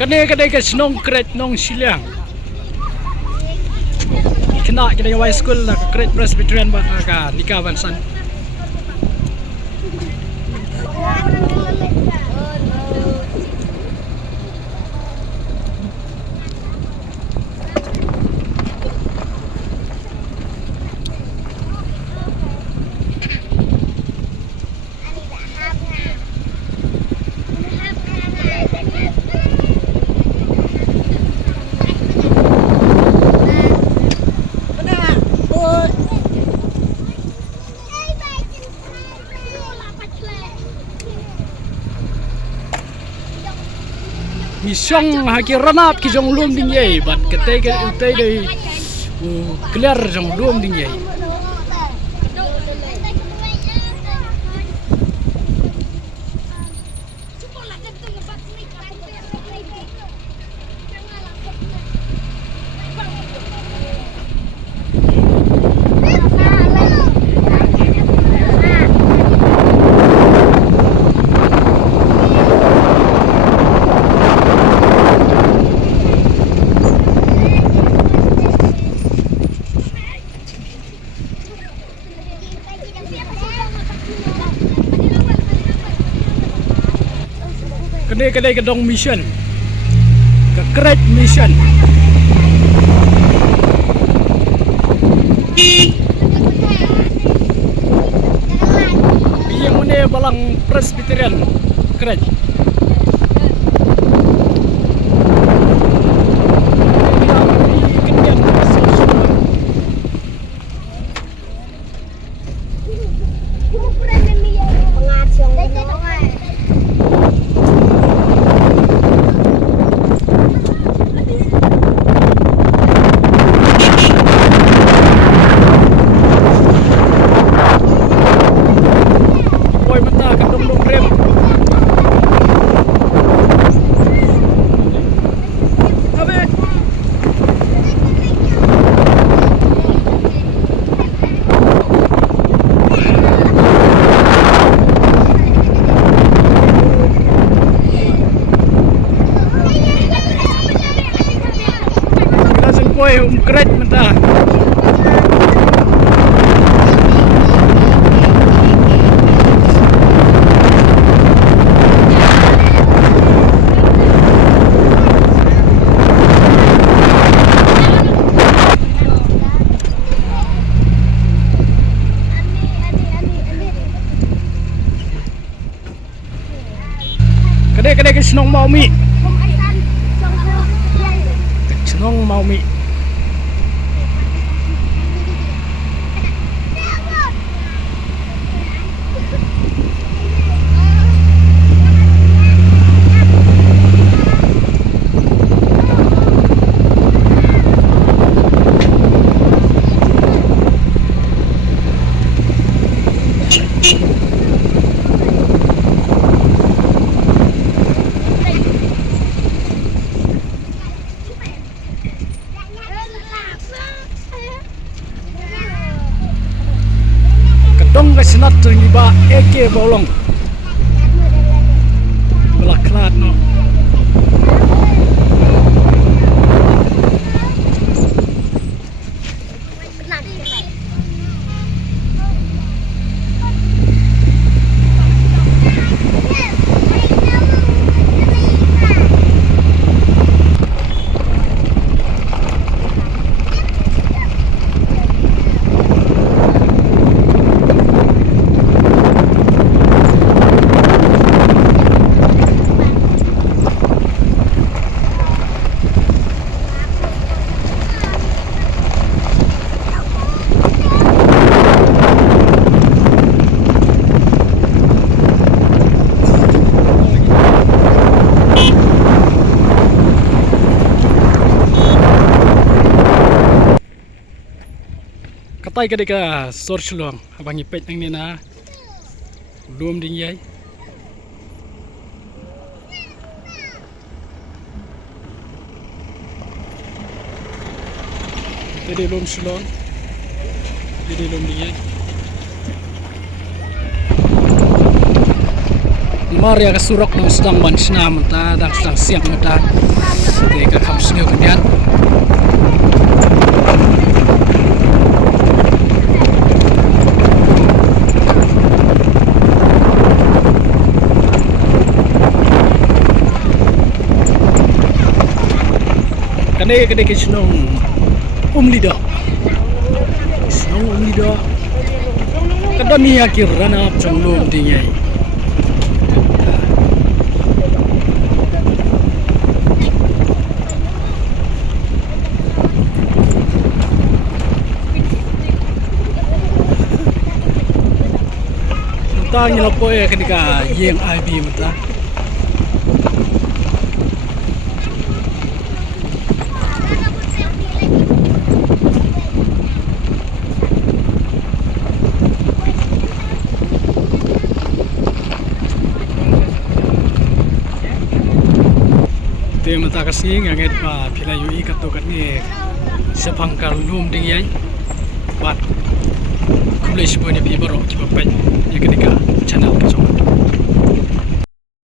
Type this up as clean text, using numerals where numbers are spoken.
Kadai ke senong kret nong silang. Kena kadai high school na kret Presbyterian ba ka nikawan san. Misong haki Ranab ki jong lum Diengïei bat ketai ke utai dei clear jong lum Diengïei. Kedai kedong mission ke great mission yang mana balang Presbyterian great great mentah. Kedai ke senong mau mi. Senong mau mi. Dong ke senat terlibat AK bolong belah kelat no. Katai kedeka sorchlong abang ipet nang ni na lum Diengïei. Jadi lum slong. Jadi lum Diengïei. Maria ka surok ng sedang mansna mata dak sedang siang mata te ka kam sngeu kandian kane ke snong lido kadani akir Ranab trong lom Diengïei ta ni la poe kenika yeng IB mata te mata kasing anget pa philayu I kato katni sepangkal lum Diengïei bat kuble shibone pi barok